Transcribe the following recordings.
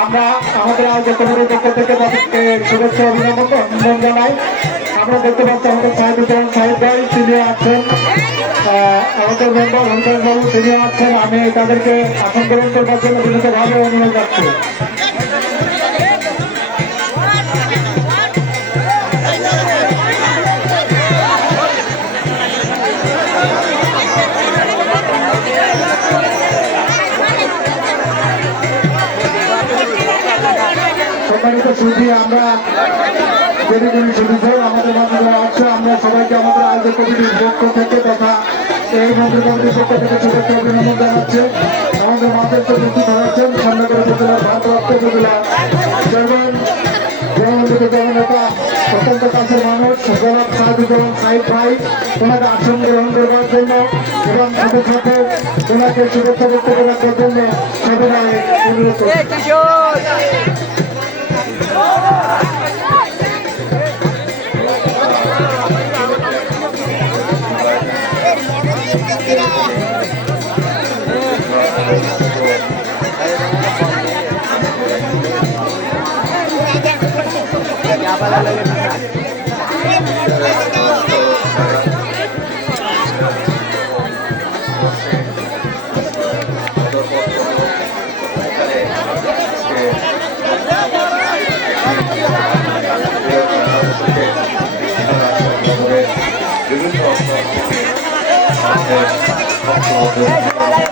আমরা আমাদের আয়োজক কমিটির পক্ষ থেকে তাদেরকে শুভেচ্ছা অভিনন্দন অভিনন্দন জানাই। আমরা দেখতে পাচ্ছি আমাদের সাহেবুজ্জামান সাহেব ভাই, তিনি আছেন আমাদের মেম্বার হরিদাস বাবু, তিনি আছেন। আমি তাদেরকে আসন গ্রহণ করবার জন্য বিনীতভাবে অনুরোধ রাখছি। সম্মানিত সুধী আমরা দেরি করি সুধী আমাদের মাঝে যারা আছে আমরা সবাইকে আমাদের আয়োজক কমিটির পক্ষ থেকে তথা এই মন্ত্রী পক্ষ থেকে শুভেচ্ছা অভিনন্দন জানাচ্ছে। আমাদের উপস্থিত হয়েছেন সামনেগর উপজেলার ভারপ্রাপ্ত উপজেলা জন্য এবং সাথে সাথে ওনাকে শুভেচ্ছা বক্তব্য রাখার জন্য সবাই অনুরোধ করছি الله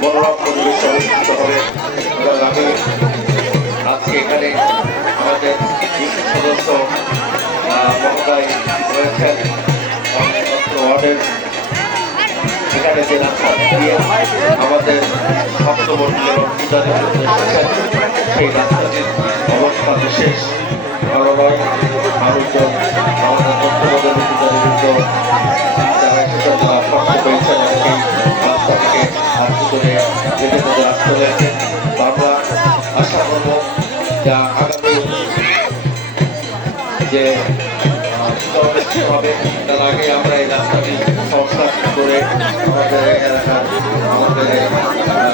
মনোরম পরিবেশে এখানে আমাদের সদস্য মহোদয় রয়েছেন এখানে যে আমাদের ভক্তমন্ডলী এবং পূজারীর জন্য বিশেষ ভালো নয় হয়েছে আমরা এই রাস্তাটি করে আমাদের এলাকার আমাদের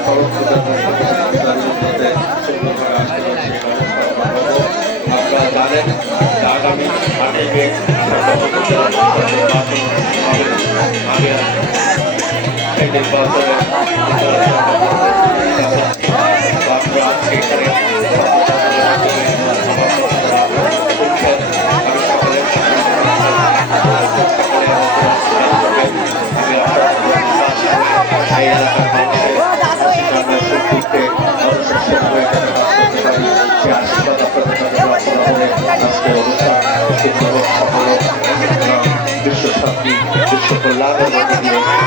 সড়ক বিশ্ব শান্তি বিশ্ব কল্যাণের মধ্যে দিয়ে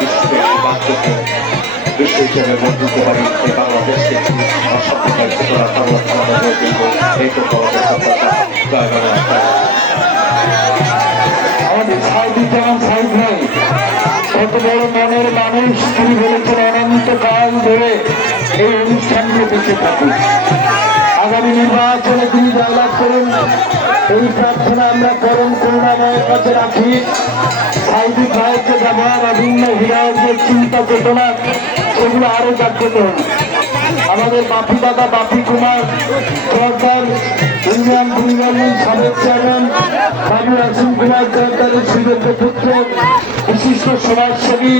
বিশ্বে বাস্তবকে বিশ্ব হিসেবে সাহেব ভাই কত বড় মনের মানুষ তিনি বলেছেন অনন্তকাল ধরে এই অনুষ্ঠানকে দেখে থাকি আগামী নির্বাচনে তিনি জয়লাভ করুন। এই প্রার্থনা আমরা করুন করুণাময়ের কাছে রাখি। সাইদি ভাইকে ব্যবহার অভিন্ন হৃদয়ের যে চিন্তা, চেতনা, সেগুলো আরও জাগ্রত আমাদের বাপি দাদা বাপি কুমার সরকার ইন্ডিয়ান পরিবারের সাবেক চেয়ারম্যান বাবু আসিম কুমার সরকারের সুযোগ্য পুত্র বিশিষ্ট সমাজসেবী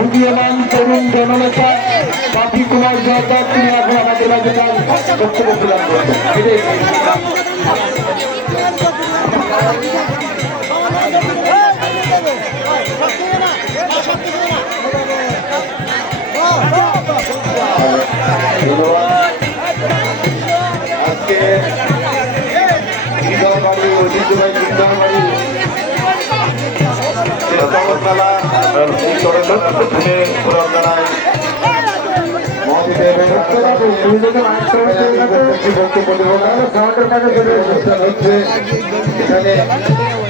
উদীয়মান তরুণ জননেতা বাপি কুমার সরকার তিনি এখন আমাদের মাঝে বক্তব্য প্রদান করছেন জানাই মহাদেবের হচ্ছে এখানে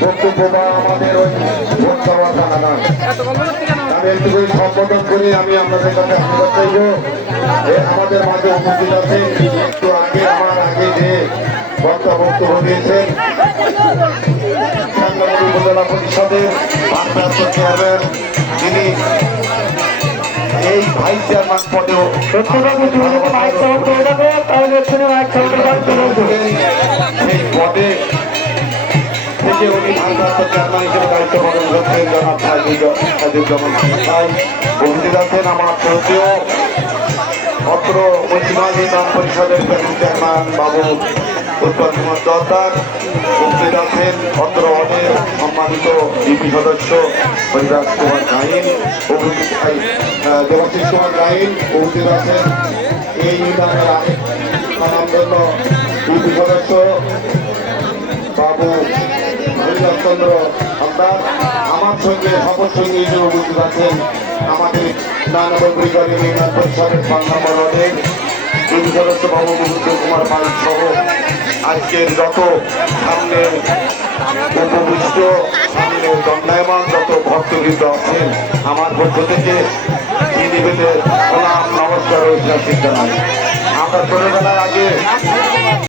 বক্তব্য বা আমাদের ওই ভোট দেওয়া জানা একটু সম্বোধন করে আমি আপনাদের কাছে আশীর্বাদ চাইব। আমাদের মাঝে উপস্থিত আছেন একটু আগে আমার আগে যে বক্তা বক্তব্য দিয়েছেন উপজেলা পরিষদের ভারপ্রাপ্ত চেয়ারম্যান যিনি এই ভাইস চেয়ারম্যান পদেও সেই পদে থেকে উনি ভারপ্রাপ্ত চেয়ারম্যান হিসেবে দায়িত্ব পালন করছেন, জনাব সাজিদুজ্জামান তাই উপস্থিত আছেন আমার শ্রদ্ধেয় অত্র ঐতিহ্যবাহী ইউনিয়ন পরিষদের চেয়ারম্যান বাবু উৎপল কুমার দত্তার উপস্থিত আছেন অত্র ওয়ার্ডের সম্মানিত ডিপি সদস্য হরিদাস কুমার গাইন উপস্থিত দেবাশিস কুমার গাইন উপস্থিত আছেন এই ইউনিয়নের আরেক সদস্য বাবু চন্দ্র হালদার আমার সঙ্গে শপথ সঙ্গে হিসেবে উপস্থিত আছেন আমাদের গরিব ইউনিয়ন পরিষদের দুই সদস্য বাবু মুকুন্দ কুমার পাল সহ আজকের যত সামনে উপবিষ্ট, সামনে দণ্ডায়মান যত ভক্তবৃন্দ আছেন, আমার পক্ষ থেকে নমস্কার ঐতিহাসিক জানাই। আমরা ছোটবেলার আগে